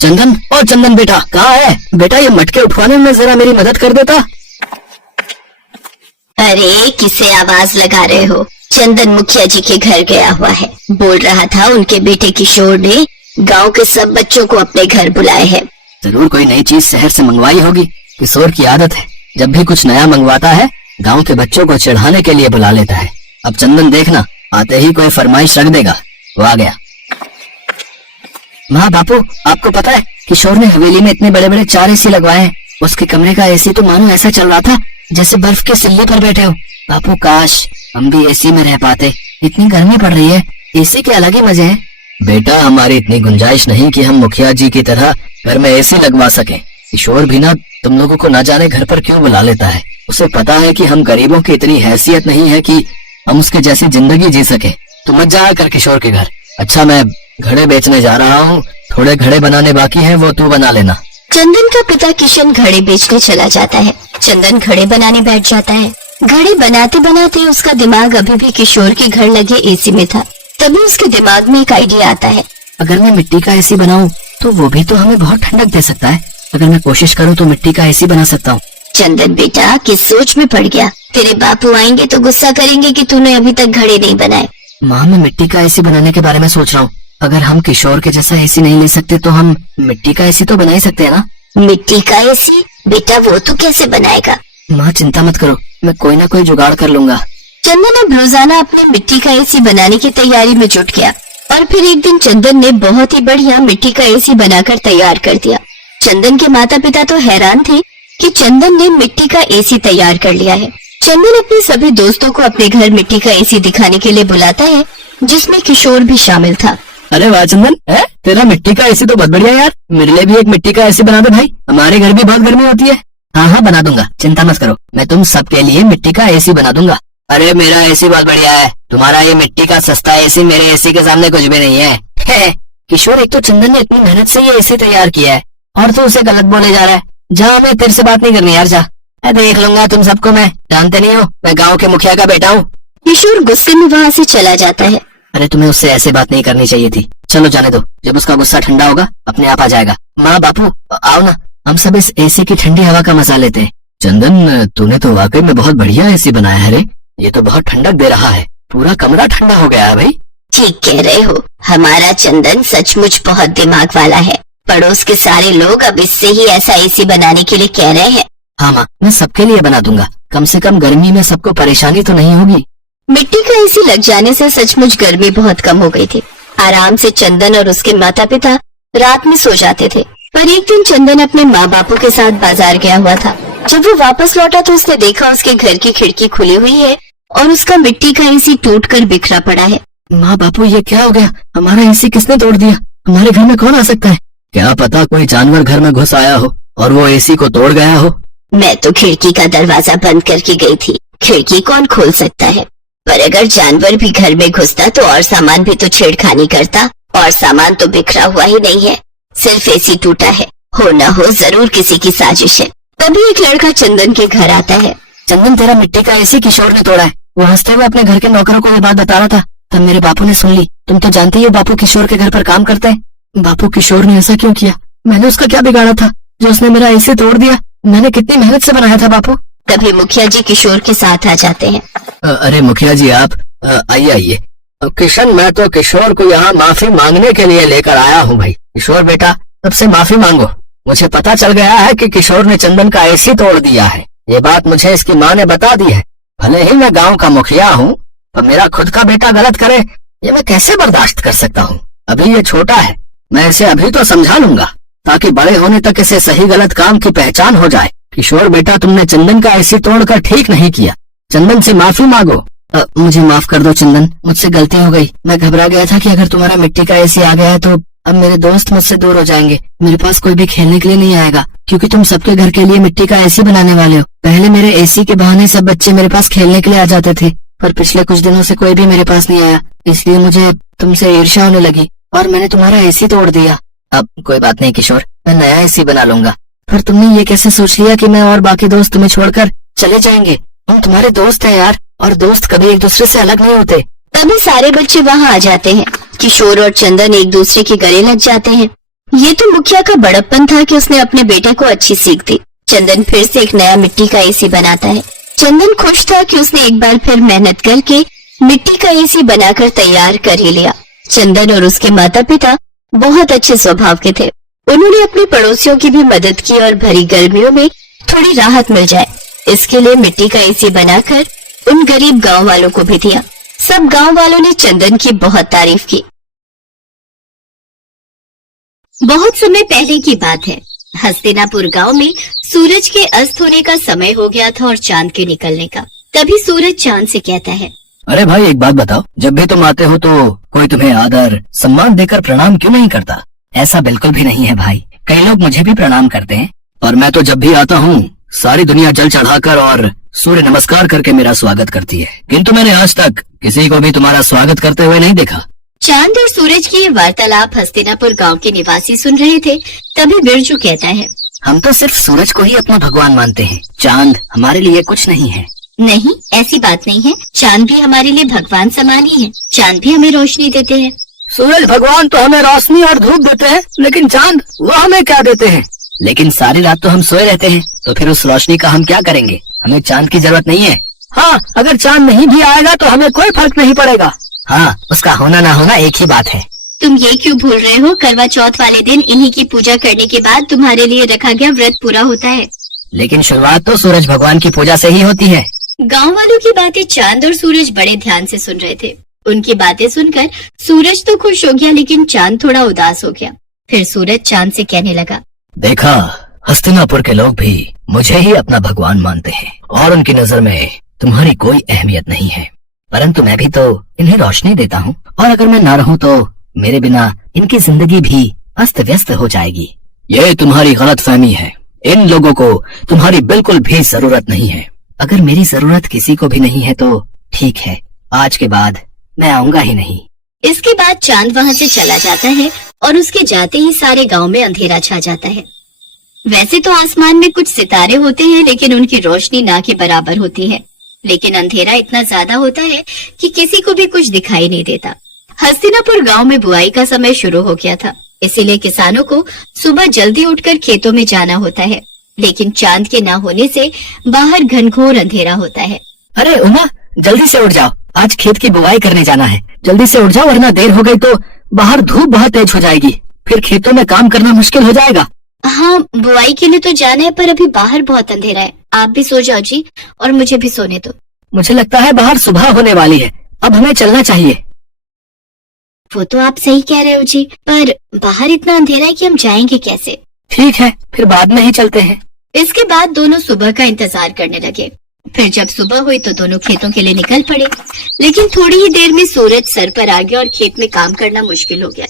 चंदन, और चंदन बेटा कहाँ है? बेटा ये मटके उठवाने में जरा मेरी मदद कर देता। अरे किसे आवाज लगा रहे हो? चंदन मुखिया जी के घर गया हुआ है। बोल रहा था उनके बेटे किशोर ने गांव के सब बच्चों को अपने घर बुलाए हैं। जरूर कोई नई चीज शहर से मंगवाई होगी। किशोर की आदत है, जब भी कुछ नया मंगवाता है गांव के बच्चों को चिढ़ाने के लिए बुला लेता है। अब चंदन देखना, आते ही कोई फरमाइश रख देगा। वो आ गया। माँ बापू, आपको पता है किशोर ने हवेली में इतने बड़े बड़े 4 एसी लगवाए हैं। उसके कमरे का एसी तो मानो ऐसा चल रहा था जैसे बर्फ के सिल्ले पर बैठे हो। बापू काश हम भी एसी में रह पाते, इतनी गर्मी पड़ रही है, एसी के अलग ही मजे हैं। बेटा हमारी इतनी गुंजाइश नहीं कि हम मुखिया जी की तरह घर में एसी लगवा सकें। किशोर भी ना तुम लोगों को न जाने घर पर क्यों बुला लेता है। उसे पता है कि हम गरीबों की इतनी हैसियत नहीं है कि हम उसके जैसी जिंदगी जी सके। तू मत जाया कर किशोर के घर। अच्छा मैं घड़े बेचने जा रहा हूँ, थोड़े घड़े बनाने बाकी हैं, वो तू बना लेना। चंदन का पिता किशन घड़े बेचने चला जाता है। चंदन घड़े बनाने बैठ जाता है। घड़े बनाते बनाते उसका दिमाग अभी भी किशोर के घर लगे एसी में था। तभी उसके दिमाग में एक आइडिया आता है। अगर मैं मिट्टी का एसी बनाऊं तो वो भी तो हमें बहुत ठंडक दे सकता है। अगर मैं कोशिश करूं तो मिट्टी का एसी बना सकता हूं। चंदन बेटा किस सोच में पड़ गया? तेरे बापू आएंगे तो गुस्सा करेंगे कि तूने अभी तक घड़े नहीं बनाए। माँ मैं मिट्टी का एसी बनाने के बारे में सोच रहा हूँ। अगर हम किशोर के जैसा एसी नहीं ले सकते तो हम मिट्टी का एसी तो बना ही सकते हैं ना। मिट्टी का एसी? बेटा वो तू कैसे बनाएगा? माँ चिंता मत करो, मैं कोई ना कोई जुगाड़ कर लूंगा। चंदन अब रोजाना अपने मिट्टी का एसी बनाने की तैयारी में जुट गया और फिर एक दिन चंदन ने बहुत ही बढ़िया मिट्टी का एसी बनाकर तैयार कर दिया। चंदन के माता पिता तो हैरान थे कि चंदन ने मिट्टी का एसी तैयार कर लिया है। चंदन अपने सभी दोस्तों को अपने घर मिट्टी का एसी दिखाने के लिए बुलाता है, जिसमें किशोर भी शामिल था। अरे वाह चंदन, तेरा मिट्टी का एसी तो बहुत बढ़िया यार। मेरे लिए भी एक मिट्टी का एसी बना दो भाई, हमारे घर भी बहुत गर्मी होती है। हाँ हाँ बना दूंगा, चिंता मत करो, मैं तुम सबके लिए मिट्टी का एसी बना दूंगा। अरे मेरा एसी बहुत बढ़िया है, तुम्हारा ये मिट्टी का सस्ता एसी मेरे एसी के सामने कुछ भी नहीं है। किशोर एक तो चंदन ने इतनी मेहनत से ये एसी तैयार किया है और तू उसे गलत बोले जा रहा है। जा, मैं तेरे से बात नहीं करनी यार, जा। देख लूंगा तुम सबको, मैं जानते नहीं हो, मैं गाँव के मुखिया का बेटा हूँ। किशोर गुस्से में वहाँ से चला जाता है। अरे तुम्हें उससे ऐसे बात नहीं करनी चाहिए थी। चलो जाने दो, जब उसका गुस्सा ठंडा होगा अपने आप आ जाएगा। माँ बापू आओ ना, हम सब इस एसी की ठंडी हवा का मजा लेते हैं। चंदन तूने तो वाकई में बहुत बढ़िया एसी बनाया है रे, ये तो बहुत ठंडक दे रहा है, पूरा कमरा ठंडा हो गया है भाई। ठीक कह रहे हो, हमारा चंदन सचमुच बहुत दिमाग वाला है। पड़ोस के सारे लोग अब इससे ही ऐसा एसी बनाने के लिए कह रहे हैं। हाँ माँ, मैं सबके लिए बना दूंगा, कम से कम गर्मी में सबको परेशानी तो नहीं होगी। मिट्टी का एसी लग जाने से सचमुच गर्मी बहुत कम हो गई थी। आराम से चंदन और उसके माता पिता रात में सो जाते थे। पर एक दिन चंदन अपने माँ बापू के साथ बाजार गया हुआ था। जब वो वापस लौटा तो उसने देखा उसके घर की खिड़की खुली हुई है और उसका मिट्टी का एसी टूटकर बिखरा पड़ा है। माँ बापू ये क्या हो गया? हमारा एसी किसने तोड़ दिया? हमारे घर में कौन आ सकता है? क्या पता कोई जानवर घर में घुस आया हो और वो एसी को तोड़ गया हो। मैं तो खिड़की का दरवाजा बंद करके गई थी, खिड़की कौन खोल सकता है? पर अगर जानवर भी घर में घुसता तो और सामान भी तो छेड़खानी करता, और सामान तो बिखरा हुआ ही नहीं है, सिर्फ एसी टूटा है। हो न हो जरूर किसी की साजिश है। तभी एक लड़का चंदन के घर आता है। चंदन तेरा मिट्टी का एसी किशोर ने तोड़ा है। वो हंसते हुए अपने घर के नौकरों को ये बात बता रहा था, तब मेरे बापू ने सुन ली। तुम तो जानते ही हो बापू किशोर के घर पर काम करते हैं। बापू किशोर ने ऐसा क्यों किया? मैंने उसका क्या बिगाड़ा था जो उसने मेरा एसी तोड़ दिया? मैंने कितनी मेहनत से बनाया था बापू। तभी मुखिया जी किशोर के साथ आ जाते हैं। अरे मुखिया जी आप आइए आइए। किशन मैं तो किशोर को यहाँ माफी मांगने के लिए लेकर आया हूँ भाई। किशोर बेटा सबसे माफी मांगो, मुझे पता चल गया है कि किशोर ने चंदन का एसी तोड़ दिया है। ये बात मुझे इसकी माँ ने बता दी है। भले ही मैं गांव का मुखिया हूँ पर मेरा खुद का बेटा गलत करे ये मैं कैसे बर्दाश्त कर सकता हूँ। अभी ये छोटा है, मैं इसे अभी तो समझा लूंगा ताकि बड़े होने तक इसे सही गलत काम की पहचान हो जाए। किशोर बेटा तुमने चंदन का एसी तोड़कर ठीक नहीं किया, चंदन से माफी मांगो। मुझे माफ कर दो चंदन, मुझसे गलती हो गई। मैं घबरा गया था कि अगर तुम्हारा मिट्टी का एसी आ गया है तो अब मेरे दोस्त मुझसे दूर हो जाएंगे, मेरे पास कोई भी खेलने के लिए नहीं आएगा, क्योंकि तुम सबके घर के लिए मिट्टी का एसी बनाने वाले हो। पहले मेरे एसी के बहाने सब बच्चे मेरे पास खेलने के लिए आ जाते थे, पर पिछले कुछ दिनों से कोई भी मेरे पास नहीं आया, इसलिए मुझे तुमसे ईर्ष्या होने लगी और मैंने तुम्हारा एसी तोड़ दिया। अब कोई बात नहीं किशोर, मैं नया एसी बना लूंगा। पर तुमने ये कैसे सोच लिया कि मैं और बाकी दोस्त तुम्हें छोड़कर चले जाएंगे? हम तुम्हारे दोस्त हैं यार, और दोस्त कभी एक दूसरे से अलग नहीं होते। तभी सारे बच्चे वहाँ आ जाते हैं। किशोर और चंदन एक दूसरे के गले लग जाते हैं। ये तो मुखिया का बड़प्पन था कि उसने अपने बेटे को अच्छी सीख दी। चंदन फिर से एक नया मिट्टी का एसी बनाता है। चंदन खुश था कि उसने एक बार फिर मेहनत करके मिट्टी का एसी बनाकर तैयार कर ही लिया। चंदन और उसके माता पिता बहुत अच्छे स्वभाव के थे। उन्होंने अपने पड़ोसियों की भी मदद की और भरी गर्मियों में थोड़ी राहत मिल जाए इसके लिए मिट्टी का एसी बनाकर उन गरीब गांव वालों को भी दिया। सब गांव वालों ने चंदन की बहुत तारीफ की। बहुत समय पहले की बात है। हस्तिनापुर गांव में सूरज के अस्त होने का समय हो गया था और चांद के निकलने का। तभी सूरज चांद से कहता है, अरे भाई एक बात बताओ, जब भी तुम आते हो तो कोई तुम्हें आदर सम्मान देकर प्रणाम क्यों नहीं करता? ऐसा बिल्कुल भी नहीं है भाई। कई लोग मुझे भी प्रणाम करते हैं और मैं तो जब भी आता हूँ सारी दुनिया जल चढ़ाकर और सूर्य नमस्कार करके मेरा स्वागत करती है, किंतु मैंने आज तक किसी को भी तुम्हारा स्वागत करते हुए नहीं देखा। चांद और सूरज की ये वार्तालाप हस्तिनापुर गांव के निवासी सुन रहे थे। तभी बिरजू कहता है, हम तो सिर्फ सूरज को ही अपना भगवान मानते हैं, चांद हमारे लिए कुछ नहीं है। नहीं, ऐसी बात नहीं है। चांद भी हमारे लिए भगवान समान ही है। चांद भी हमें रोशनी देते हैं। सूरज भगवान तो हमें रोशनी और धूप देते हैं, लेकिन चांद वो हमें क्या देते हैं? लेकिन सारी रात तो हम सोए रहते हैं, तो फिर उस रोशनी का हम क्या करेंगे? हमें चांद की जरूरत नहीं है। हाँ, अगर चांद नहीं भी आएगा तो हमें कोई फर्क नहीं पड़ेगा। हाँ, उसका होना ना होना एक ही बात है। तुम ये क्यों भूल रहे हो? करवा चौथ वाले दिन इन्हीं की पूजा करने के बाद तुम्हारे लिए रखा गया व्रत पूरा होता है। लेकिन शुरुआत तो सूरज भगवान की पूजा से ही होती है। गांव वालों की बातें चांद और सूरज बड़े ध्यान से सुन रहे थे। उनकी बातें सुनकर सूरज तो खुश हो गया, लेकिन चांद थोड़ा उदास हो गया। फिर सूरज चांद से कहने लगा, देखा, हस्तिनापुर के लोग भी मुझे ही अपना भगवान मानते हैं और उनकी नजर में तुम्हारी कोई अहमियत नहीं है, परंतु मैं भी तो इन्हें रोशनी देता हूँ और अगर मैं ना रहूँ तो मेरे बिना इनकी जिंदगी भी अस्त व्यस्त हो जाएगी। ये तुम्हारी गलतफहमी है। इन लोगों को तुम्हारी बिल्कुल भी जरूरत नहीं है। अगर मेरी जरूरत किसी को भी नहीं है तो ठीक है, आज के बाद मैं आऊंगा ही नहीं। इसके बाद चांद वहाँ से चला जाता है और उसके जाते ही सारे गांव में अंधेरा छा जाता है। वैसे तो आसमान में कुछ सितारे होते हैं, लेकिन उनकी रोशनी ना के बराबर होती है। लेकिन अंधेरा इतना ज्यादा होता है कि किसी को भी कुछ दिखाई नहीं देता। हस्तिनापुर गांव में बुआई का समय शुरू हो गया था, इसीलिए किसानों को सुबह जल्दी उठकर खेतों में जाना होता है। लेकिन चांद के न होने से बाहर घनघोर अंधेरा होता है। अरे उमा, जल्दी से उठ जाओ, आज खेत की बुवाई करने जाना है। जल्दी से उठ जाओ वरना देर हो गई तो बाहर धूप बहुत तेज हो जाएगी, फिर खेतों में काम करना मुश्किल हो जाएगा। हाँ, बुआई के लिए तो जाना है, पर अभी बाहर बहुत अंधेरा है। आप भी सो जाओ जी, और मुझे भी सोने दो। मुझे लगता है बाहर सुबह होने वाली है, अब हमें चलना चाहिए। वो तो आप सही कह रहे हो जी, पर बाहर इतना अंधेरा है कि हम जाएंगे कैसे? ठीक है, फिर बाद में ही चलते हैं। इसके बाद दोनों सुबह का इंतजार करने लगे। फिर जब सुबह हुई तो दोनों खेतों के लिए निकल पड़े, लेकिन थोड़ी ही देर में सूरज सर पर आ गया और खेत में काम करना मुश्किल हो गया।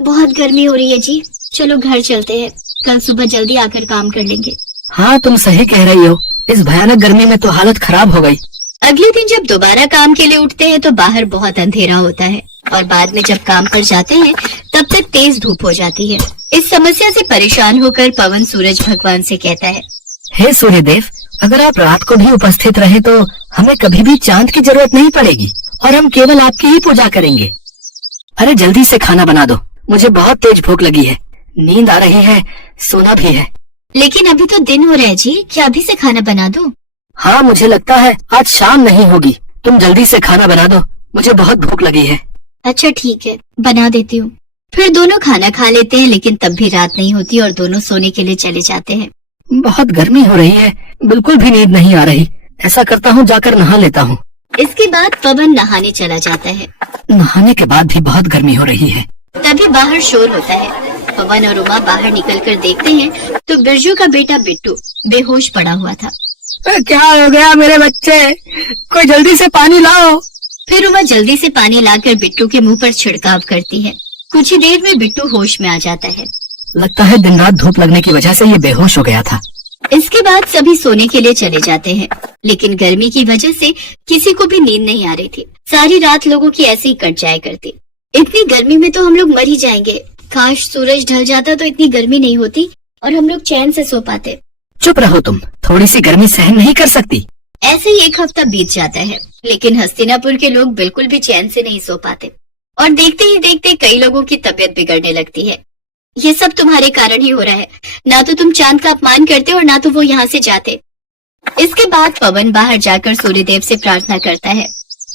बहुत गर्मी हो रही है जी, चलो घर चलते हैं, कल सुबह जल्दी आकर काम कर लेंगे। हाँ, तुम सही कह रही हो, इस भयानक गर्मी में तो हालत खराब हो गई। अगले दिन जब दोबारा काम के लिए उठते हैं तो बाहर बहुत अंधेरा होता है और बाद में जब काम पर जाते हैं तब तक तेज धूप हो जाती है। इस समस्या से परेशान होकर पवन सूरज भगवान से कहता है, हे सूर्यदेव, अगर आप रात को भी उपस्थित रहे तो हमें कभी भी चांद की जरूरत नहीं पड़ेगी और हम केवल आपकी ही पूजा करेंगे। अरे जल्दी से खाना बना दो, मुझे बहुत तेज भूख लगी है, नींद आ रही है, सोना भी है। लेकिन अभी तो दिन हो रहा है जी, क्या अभी से खाना बना दो? हाँ, मुझे लगता है आज शाम नहीं होगी, तुम जल्दी से खाना बना दो, मुझे बहुत भूख लगी है। अच्छा ठीक है, बना देती हूँ। फिर दोनों खाना खा लेते हैं, लेकिन तब भी रात नहीं होती और दोनों सोने के लिए चले जाते हैं। बहुत गर्मी हो रही है, बिल्कुल भी नींद नहीं आ रही। ऐसा करता हूँ, जाकर नहा लेता हूँ। इसके बाद पवन नहाने चला जाता है। नहाने के बाद भी बहुत गर्मी हो रही है। तभी बाहर शोर होता है। पवन और उमा बाहर निकलकर देखते हैं तो बिरजू का बेटा बिट्टू बेहोश पड़ा हुआ था। क्या हो गया मेरे बच्चे, कोई जल्दी से पानी लाओ। फिर उमा जल्दी से पानी लाकर बिट्टू के मुंह पर छिड़काव करती है। कुछ ही देर में बिट्टू होश में आ जाता है। लगता है दिन रात धूप लगने की वजह से ये बेहोश हो गया था। इसके बाद सभी सोने के लिए चले जाते हैं, लेकिन गर्मी की वजह से किसी को भी नींद नहीं आ रही थी। सारी रात लोगों की ऐसे ही कट जाया करती। इतनी गर्मी में तो हम लोग मर ही जाएंगे। काश सूरज ढल जाता तो इतनी गर्मी नहीं होती और हम लोग चैन से सो पाते। चुप रहो तुम, थोड़ी सी गर्मी सहन नहीं कर सकती। ऐसे ही एक हफ्ता बीत जाता है, लेकिन हस्तिनापुर के लोग बिल्कुल भी चैन से नहीं सो पाते और देखते ही देखते कई लोगों की तबीयत बिगड़ने लगती है। ये सब तुम्हारे कारण ही हो रहा है। ना तो तुम चांद का अपमान करते और ना तो वो यहाँ से जाते। इसके बाद पवन बाहर जाकर सूर्यदेव से प्रार्थना करता है।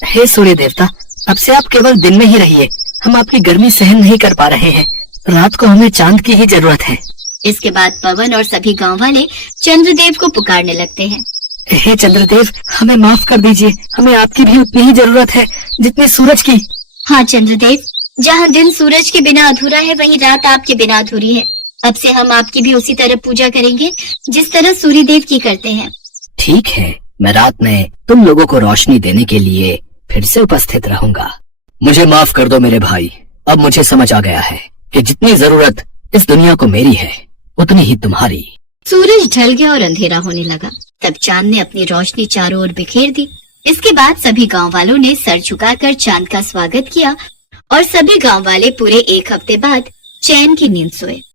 हे सूर्य देवता, अब से आप केवल दिन में ही रहिए। हम आपकी गर्मी सहन नहीं कर पा रहे हैं। रात को हमें चांद की ही जरूरत है। इसके बाद पवन और सभी गांव वाले चंद्रदेव को पुकारने लगते हैं। हे चंद्रदेव, हमें माफ कर दीजिए। हमें आपकी भी उतनी ही जरूरत है जितनी सूरज की। हाँ चंद्रदेव, जहाँ दिन सूरज के बिना अधूरा है वहीं रात आपके बिना अधूरी है। अब से हम आपकी भी उसी तरह पूजा करेंगे जिस तरह सूर्यदेव की करते हैं। ठीक है, मैं रात में तुम लोगों को रोशनी देने के लिए फिर से उपस्थित रहूंगा। मुझे माफ कर दो मेरे भाई। अब मुझे समझ आ गया है कि जितनी जरूरत इस दुनिया को मेरी है उतनी ही तुम्हारी। सूरज ढल गया और अंधेरा होने लगा। तब चांद ने अपनी रोशनी चारों ओर बिखेर दी। इसके बाद सभी गांव वालों ने सर झुकाकर चांद का स्वागत किया और सभी गांव वाले पूरे 1 हफ्ते बाद चैन की नींद सोए।